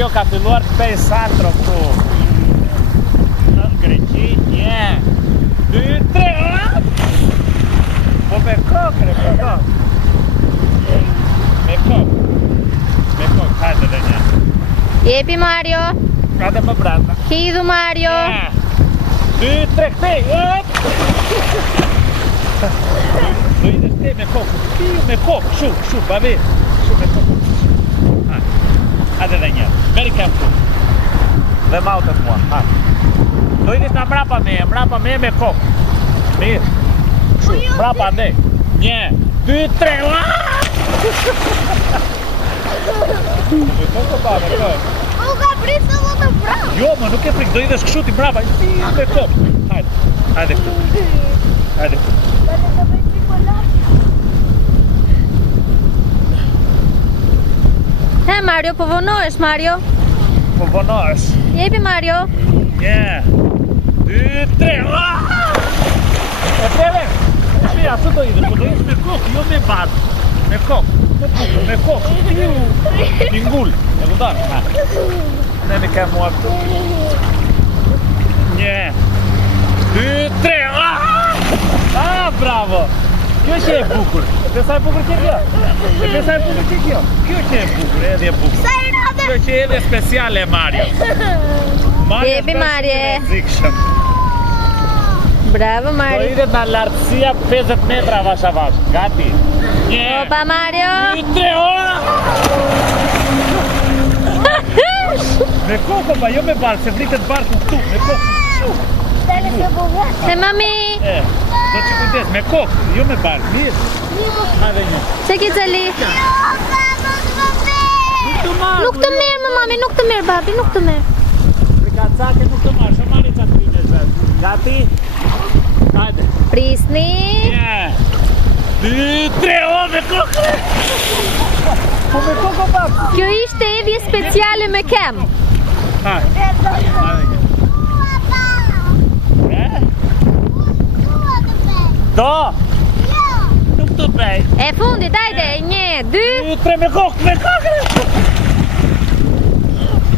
Mario ka filluar të pej satro këtu në Greqi. 1, 2, 3. Po me kokë, me kokë. Me kokë. Me kokë, hajde dhe një. Jepi Mario. Hajde më brata. Hidhu Mario. 1, 2, 3, këtej. Do ideš te me kokë. Me kokë, shu, babi. Shu me kokë. Hajde dhe një. Meri kem tu. Dhe mautët mua, hajde. Do ideš na mrapa me kokë. Mirë. Shu, mrapa ne. 1, 2, 3. Me kokë ba, me kokë. O ka prisë dhe të bravo. Jo, më nuk e prik, do ideš kështu ti mrapa. Me kokë. Hajde. Hajde këtu. Hajde këtu. He Mario, po vonohesh Mario. Po vonohesh. Jepi Mario. 1, 2, 3. E teve? Shpia, su do ideš, po do ideš me kokë, jo me barë. Me kokë, me kokë. Tingull, e kupton? Ne mi ka mua këtu. 1, 2, 3. Bravo! Kjo që e bukur. E pesaj bukur që kjo? Kjo që e bukur, edhe e bukur. Kjo që edhe speciale Mario. Jepi Mario. Bravo Do Mario. idet në lartësia 50 metra vash a vash. Gati. 1, Opa Mario. 2, 3. Me kokë pa, jo me barë, se vritet barë këtu. Me kokë. Se mami. Do që kujdes, me kokë, jo me barë. Mirë. Hajde një. Se ki cëli. Nuk të merë më mami, nuk të merë babi, nuk të merë. Prikacake nuk të marë, shëmari qatë rinjës vetë. Gati? Hajde. Prisni. 1, 2, 3, me kokë. Po me kokë babë. Kjo ishte edhje speciale me kem. Hajde. Hajde një. Do! Nuk të bej. E fundit, ajde, 1, 2. 3, me kokë, me kokë.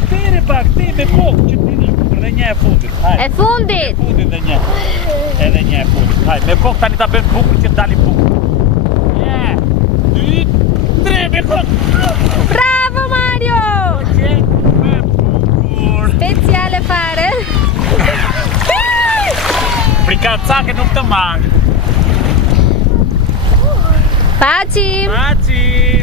Tere pak, te me kokë, që ti në shkukur, dhe një e fundit. E fundit. Fundit dhe një. Edhe një e fundit. Hajde, me kokë tani ta bëjmë bukur që t'dali bukur. 1, 2, 3, me kokë. Bravo Mario. Që me bukur. Speciale fare. Prikacake nuk të mangë. Pacim. Pacim.